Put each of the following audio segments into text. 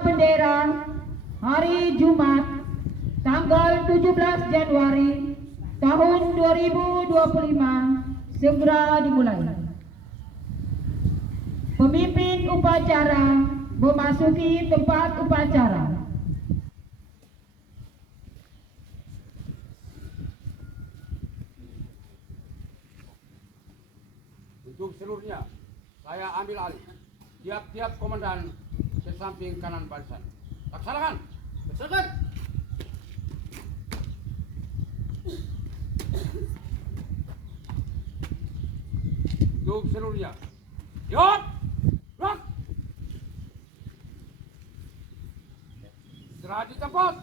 Bendera hari Jumat tanggal 17 Januari tahun 2025 segera dimulai. Pemimpin upacara memasuki tempat upacara. Untuk seluruhnya, saya ambil alih. Tiap-tiap komandan ke samping kanan barisan. Laksanakan. Laksanakan. Untuk seluruhnya. Siap. Gerak. Istirahat di tempat.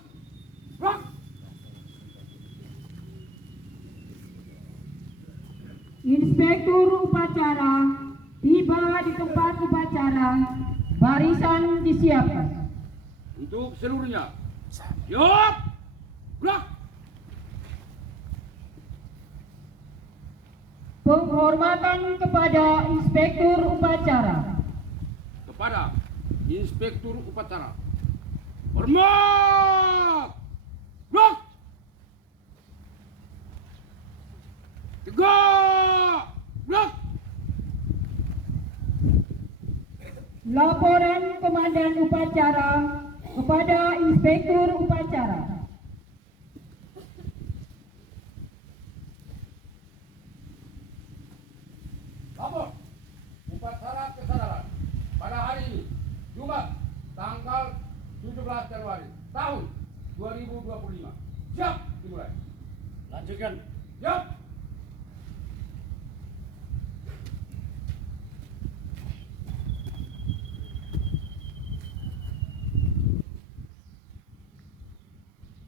Gerak. Inspektur upacara tiba di tempat upacara, barisan disiapkan. Untuk seluruhnya. Siap. Gerak. Penghormatan kepada Inspektur upacara. Kepada Inspektur upacara. Hormat. Gerak. Tegak. Gerak. Laporan Komandan Upacara kepada Inspektur Upacara. Lapor upacara kesadaran pada hari ini Jumat tanggal 17 Januari tahun 2025. Siap dimulai. Lanjutkan. Siap.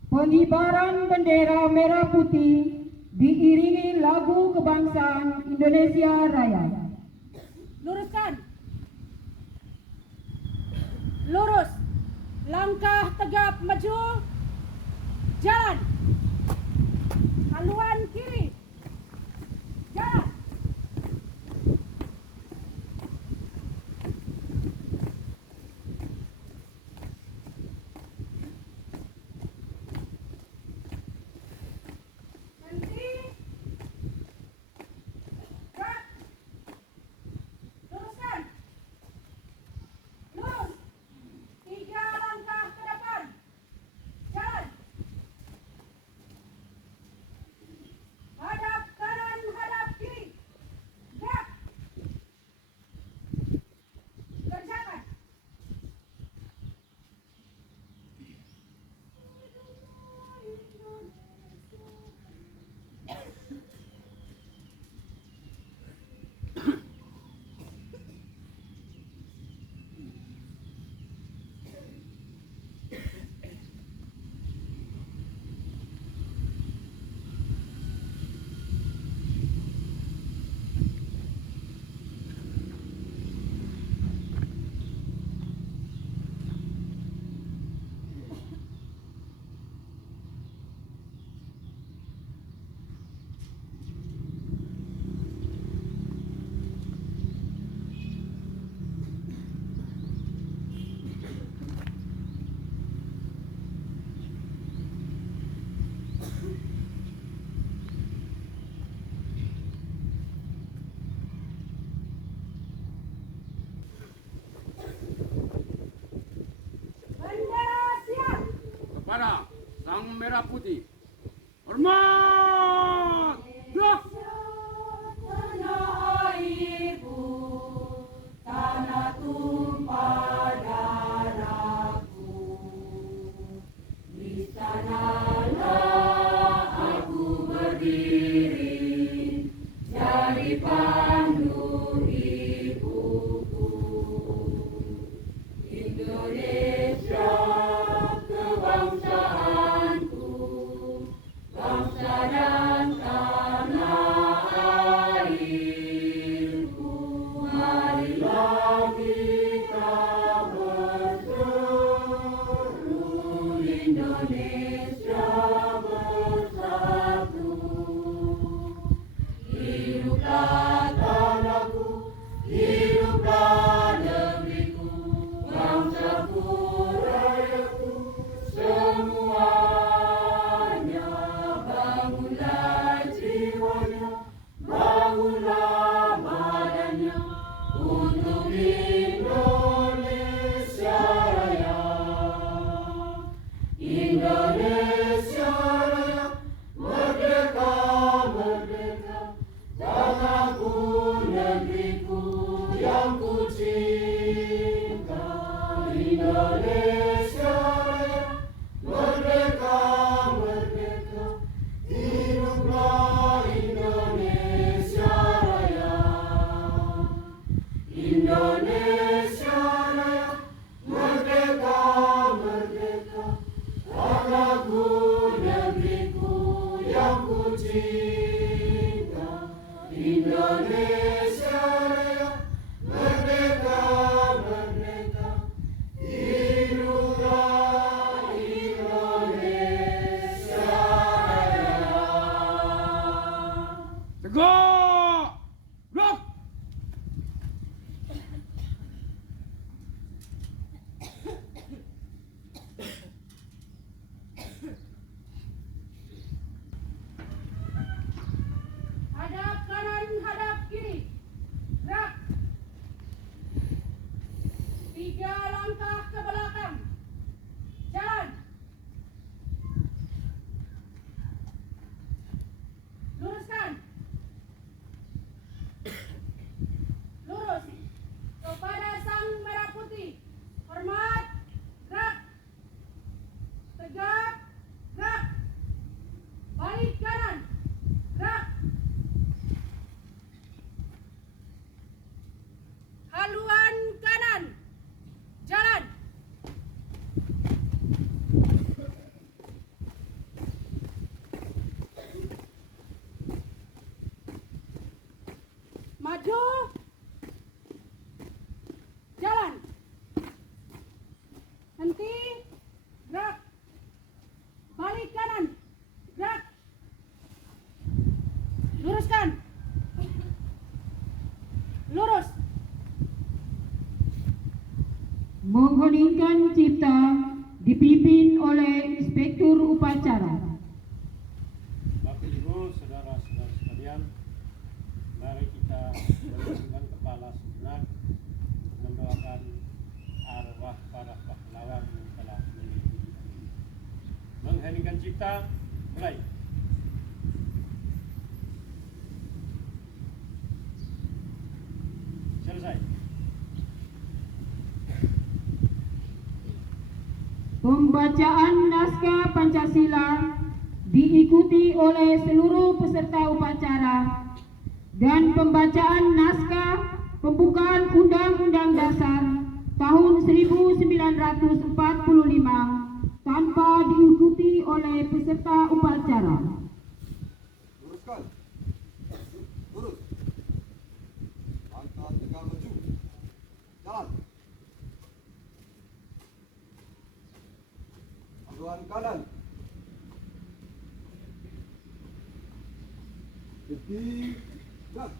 Pengibaran bendera merah putih diiringi lagu kebangsaan Indonesia Raya. Luruskan. Lurus. Langkah tegap maju. Jalan. Haluan kiri. Jalan. Kepada Sang Merah Putih. Hormat. Gerak. Tanah airku, tanah tumpah darahku. Di sanalah aku berdiri, jadi pandu ibuku. Indonesia kebangsaanku, bangsa dan tanah airku. Marilah kita berseru, Indonesia bersatu. Hiduplah tanahku, hiduplah negeriku, bangsaku Indonesia Raya, merdeka, merdeka, hiduplah Indonesia Raya. Indonesia Raya, merdeka, merdeka, tanahku, negeriku yang ku cinta. Indonesia Raya, merdeka, merdeka, hiduplah Indonesia Raya. Tegak! Gerak! Hadap kanan, hadap kiri. Gerak. 3 langkah ke belakang. Jalan. Luruskan. Lurus. Kepada sang merah putih. Hormat. Gerak. Tegak. Gerak. Balik kanan. Gerak. Haluan kanan. Jalan. Maju. Jalan. Henti. Gerak. Balik kanan. Gerak. Luruskan. Lurus. Mengheningkan cipta dipimpin oleh Inspektur Upacara. Bapak Ibu, saudara-saudara sekalian, mari kita menundukkan kepala sejenak, mendoakan arwah para pahlawan yang telah meninggal. Mengheningkan cipta, mulai. Selesai. Pembacaan naskah Pancasila diikuti oleh seluruh peserta upacara dan pembacaan naskah pembukaan Undang-Undang Dasar tahun 1945 tanpa diikuti oleh peserta upacara. Luruskan. Lurus. Angkat tegak maju. Jalan. Haluan kanan. Berhenti. Gerak.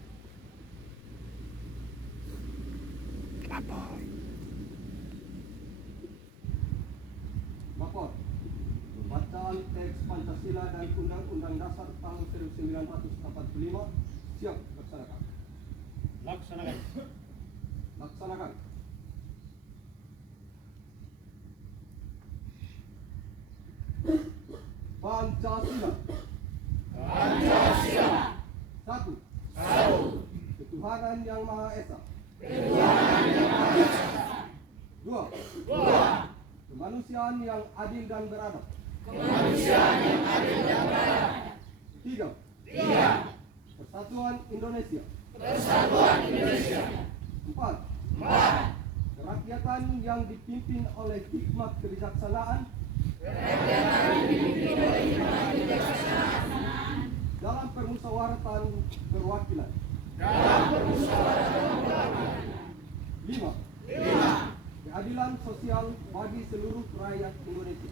Lapor. Pembacaan teks Pancasila dan Undang-Undang Dasar tahun 1945 siap laksanakan. Laksanakan. Laksanakan. Pancasila. Pancasila. Satu. Ketuhanan yang Maha Esa. Dua. Kemanusiaan yang adil dan beradab. Tiga. Persatuan Indonesia. Empat. Kerakyatan yang dipimpin oleh hikmat kebijaksanaan. Dalam permusyawaratan perwakilan. Lima. Keadilan sosial bagi seluruh rakyat Indonesia.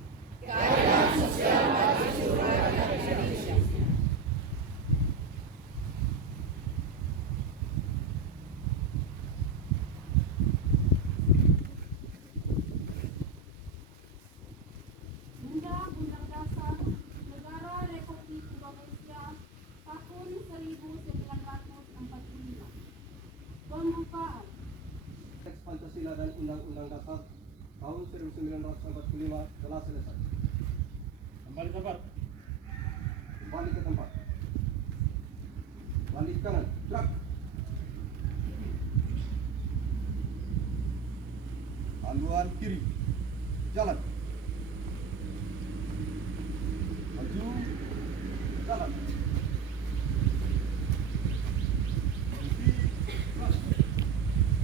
Undang-Undang Dasar Negara Republik Indonesia tahun 1945. Pembukaan. Teks Pancasila dan Undang-Undang Dasar tahun 1945 telah selesai. Kembali tempat. Kembali ke tempat. Balik kanan. Gerak. Haluan kiri. Jalan. Maju. Jalan. Berhenti. Gerak.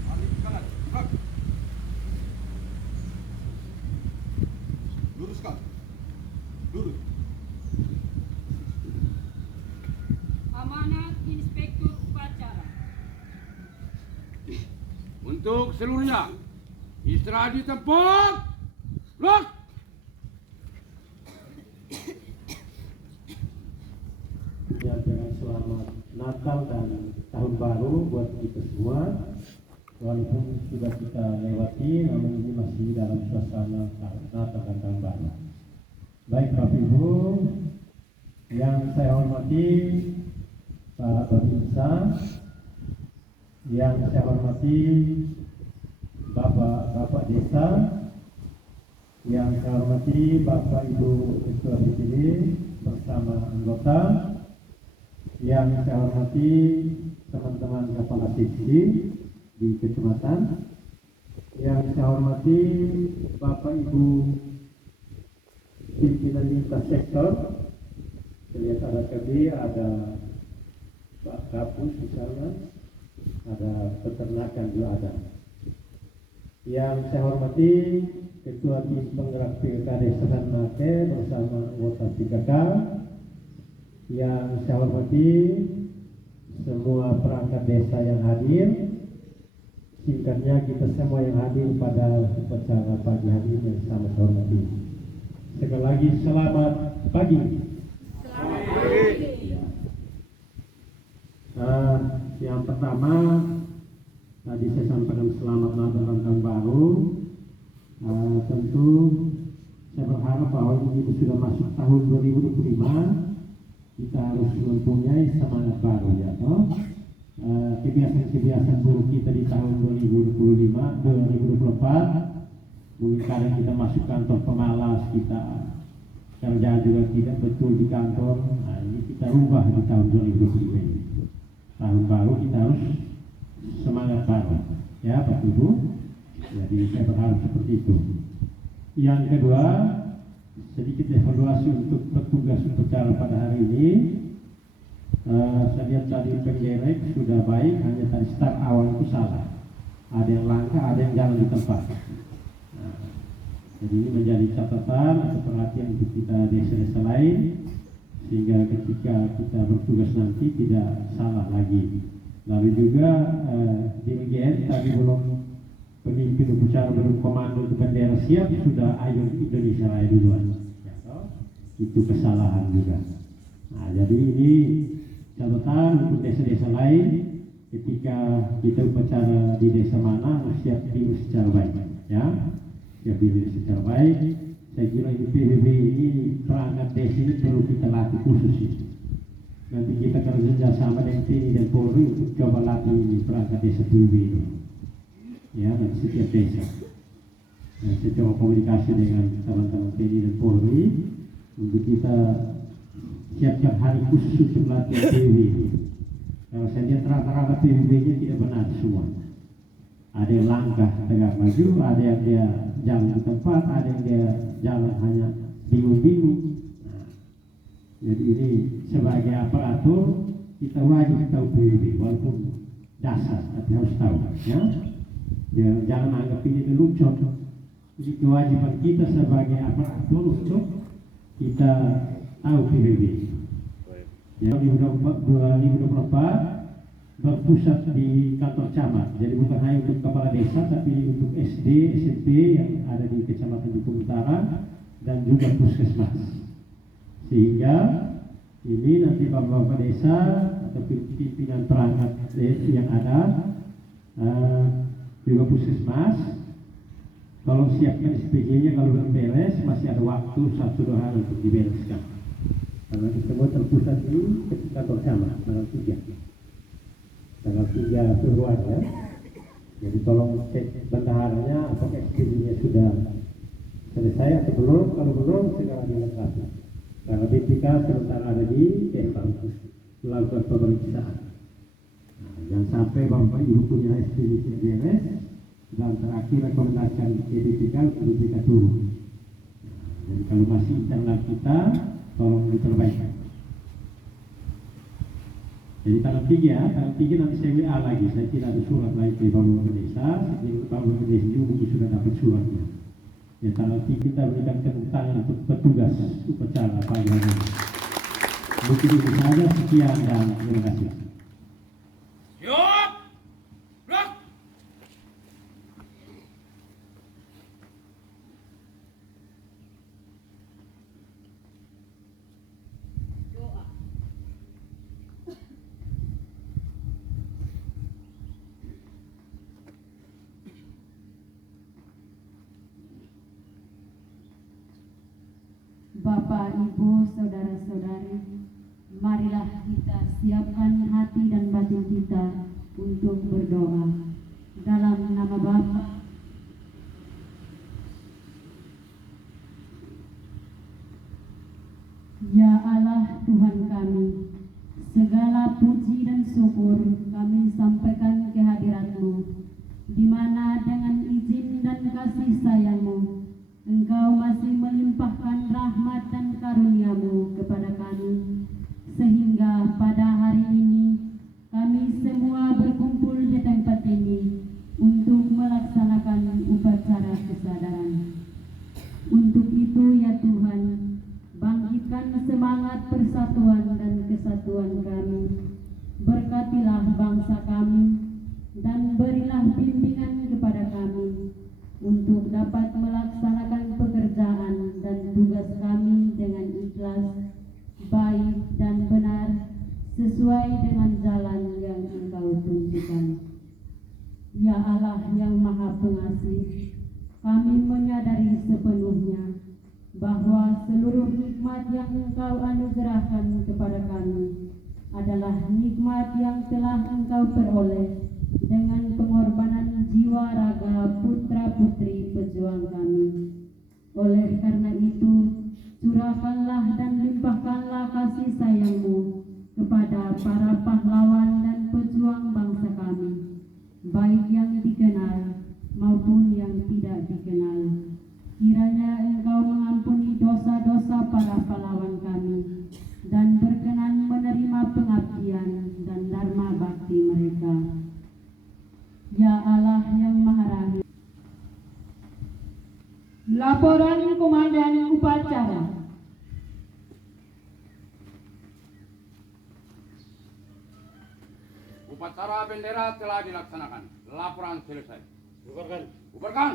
Balik kanan. Gerak. Luruskan. Lurus. Amanat Inspektur Upacara. Untuk seluruhnya, istirahat di tempat. Lock. Ya, dengan selamat Natal dan Tahun Baru buat kita semua. Walaupun sudah kita lewati, namun ini masih dalam suasana Natal dan Tahun Baru. Baik Bapak Ibu, yang saya hormati para pemirsa, yang saya hormati Bapak Desa, yang saya hormati Bapak Ibu Ketua DPD bersama anggota, yang saya hormati teman-teman kepala seksi di kecamatan, yang saya hormati Bapak Ibu pimpinan lintas sektor. Lihat ada KB, ada Pak Kapus misalnya, ada peternakan juga ada. Yang saya hormati Ketua Tim Penggerak PKK Desa Sanmake bersama anggota PKK. Yang saya hormati semua perangkat desa yang hadir. Singkatnya kita semua yang hadir pada upacara pagi hari ini yang sama saya hormati. Sekali lagi selamat pagi. Yang pertama tadi saya sampaikan selamat Natal dan Tahun Baru. Tentu saya berharap bahwa ini sudah masuk tahun 2025, kita harus mempunyai semangat baru ya toh. Kebiasaan-kebiasaan buruk kita di tahun 2024 mungkin kadang kita masuk kantor pemalas, kita kerja juga tidak betul di kantor. Nah, ini kita rubah di tahun 2025 ini. Tahun baru kita harus semangat baru ya Pak Ibu. Jadi saya berharap seperti itu. Yang kedua, sedikit evaluasi untuk petugas upacara pada hari ini. Saya lihat tadi penggerek sudah baik, hanya tadi start awal itu salah. Ada yang langkah, ada yang jalan di tempat. Jadi ini menjadi catatan atau perhatian untuk kita desa-desa lain, sehingga ketika kita bertugas nanti tidak salah lagi. Lalu juga dirigen tadi belum pemimpin upacara belum komando untuk bendera siap, sudah ayo Indonesia Raya duluan. Itu kesalahan juga. Nah, jadi ini catatan untuk desa-desa lain, ketika kita upacara di desa mana harus siap diri secara baik, ya, siap diri secara baik. Saya kira ini PBB ini perangkat desa ini perlu kita latih khusus ini. Nanti kita kerja sama dengan TNI dan Polri untuk coba latih ini perangkat desa PBB ini, ya, nanti setiap desa. Nah, saya coba komunikasi dengan teman-teman TNI dan Polri untuk kita siapkan hari khusus untuk latihan PBB. Kalau saya lihat rata-rata PBB-nya tidak benar semua. Ada yang langkah tegak maju, ada yang dia jalan di tempat, ada yang dia jalan hanya bingung-bingung. Nah, jadi ini sebagai aparatur kita wajib tahu PBB, walaupun dasar tapi harus tahu, ya. Jangan anggap ini lelucon. Ini kewajiban kita sebagai aparatur untuk kita tahu PBB. Ya, 2024 berpusat di kantor camat. Jadi bukan hanya untuk kepala desa, tapi untuk SD, SMP yang ada di Kecamatan Dukuh Utara dan juga puskesmas. Sehingga ini nanti bapak-bapak desa atau pimpinan perangkat yang ada juga puskesmas, kalau siapkan SPG-nya, kalau belum beres masih ada waktu 1-2 hari untuk dibereskan. Karena itu semua terpusat di kantor camat tanggal 3 Februari ya. Jadi tolong cek bendaharanya apakah SPG-nya sudah selesai atau belum. Kalau belum segera dilengkapi. Karena BPK sementara ada di Kepang melakukan pemeriksaan. Nah, jangan sampai bapak ibu punya SPG beres, dan terakhir rekomendasikan DPPK untuk DPK turun. Jadi kalau masih internal kita, tolong diperbaikan. Jadi tanggal 3 nanti saya WA lagi, saya tidak ada surat lagi ke Bapak Desa, Bapak Desa juga mungkin sudah dapat suratnya. Ya tanggal 3 kita berikan ketentangan untuk petugas upacara pagi hari ini. Mungkin itu saja, sekian dan terima kasih. Siap. Gerak. Doa. Bapak, Ibu, Saudara-saudari, marilah kita siapkan hati dan batin kita untuk berdoa. Dalam nama Bapa, Ya Allah Tuhan kami, segala puji dan syukur kami sampaikan ke hadirat-Mu, di mana dengan izin dan kasih sayang-Mu, Engkau masih melimpahkan rahmat dan karunia-Mu kepada kami, sehingga pada hari ini kami semua berkumpul di tempat ini untuk melaksanakan upacara kesadaran. Untuk itu ya Tuhan, bangkitkan semangat persatuan dan kesatuan kami. Berkatilah bangsa kami dan berilah bimbingan kepada kami untuk dapat melaksanakan pekerjaan dan tugas kami dengan ikhlas, baik dan benar, sesuai dengan jalan yang Engkau tunjukkan. Ya Allah yang Maha Pengasih, kami menyadari sepenuhnya bahwa seluruh nikmat yang Engkau anugerahkan kepada kami adalah nikmat yang telah Engkau peroleh dengan pengorbanan jiwa raga putra-putri pejuang kami. Oleh karena itu, curahkanlah dan limpahkanlah kasih sayang-Mu kepada para pahlawan dan pejuang bangsa kami, baik yang dikenal maupun yang tidak dikenal. Kiranya Engkau mengampuni dosa-dosa para pahlawan kami dan berkenan menerima pengabdian dan dharma bakti mereka. Ya Allah yang Maha Rahim. Laporan Komandan Upacara. Upacara bendera telah dilaksanakan. Laporan selesai. Bubarkan. Bubarkan.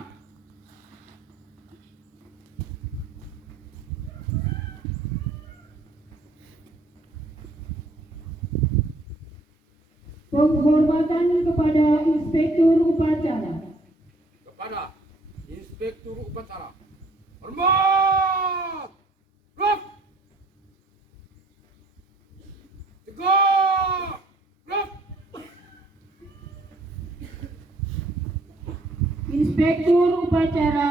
Penghormatan kepada Inspektur Upacara. Kepada Inspektur Upacara. Hormat! Gerak! Tegak! Gerak! Inspektur Upacara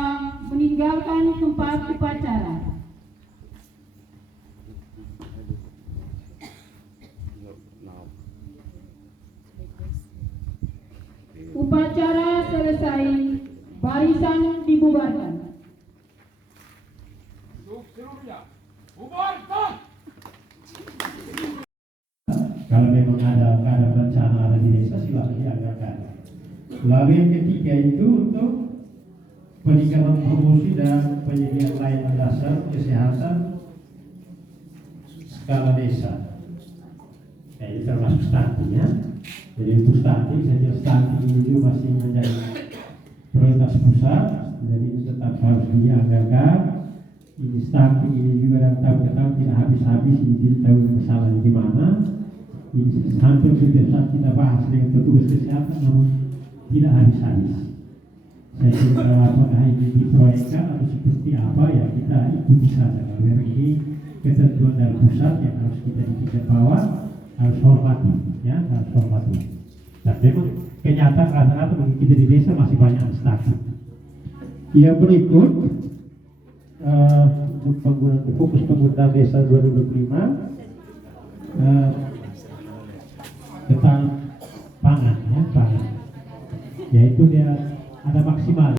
meninggalkan tempat upacara. Upacara selesai, barisan dibubarkan. Untuk seluruhnya, bubarkan! Kalau memang ada rencana ada di desa, silakan dianggarkan. Lalu yang ketiga itu untuk peningkatan promosi dan penyediaan layanan dasar kesehatan skala desa. Ini termasuk stunting ya. Jadi untuk stunting, saya kira stunting ini juga masih menjadi prioritas pusat. Jadi ini tetap harus dianggarkan. Ini stunting ini juga dalam tahun ke tahun tidak habis-habis. Ini tidak tahu masalahnya di mana. Ini hampir setiap saat kita bahas dengan petugas kesehatan, namun tidak habis-habis. Saya kira apakah ini diproyekkan atau seperti apa ya kita ikuti saja. Kalau memang ini ketentuan dari pusat yang harus kita di tingkat bawah harus hormati, ya harus hormati. Dan memang kenyataan rata-rata bagi kita di desa masih banyak stunting. Yang berikut fokus penggunaan desa 2025 tentang pangan, ya pangan. Yaitu dia ada maksimal.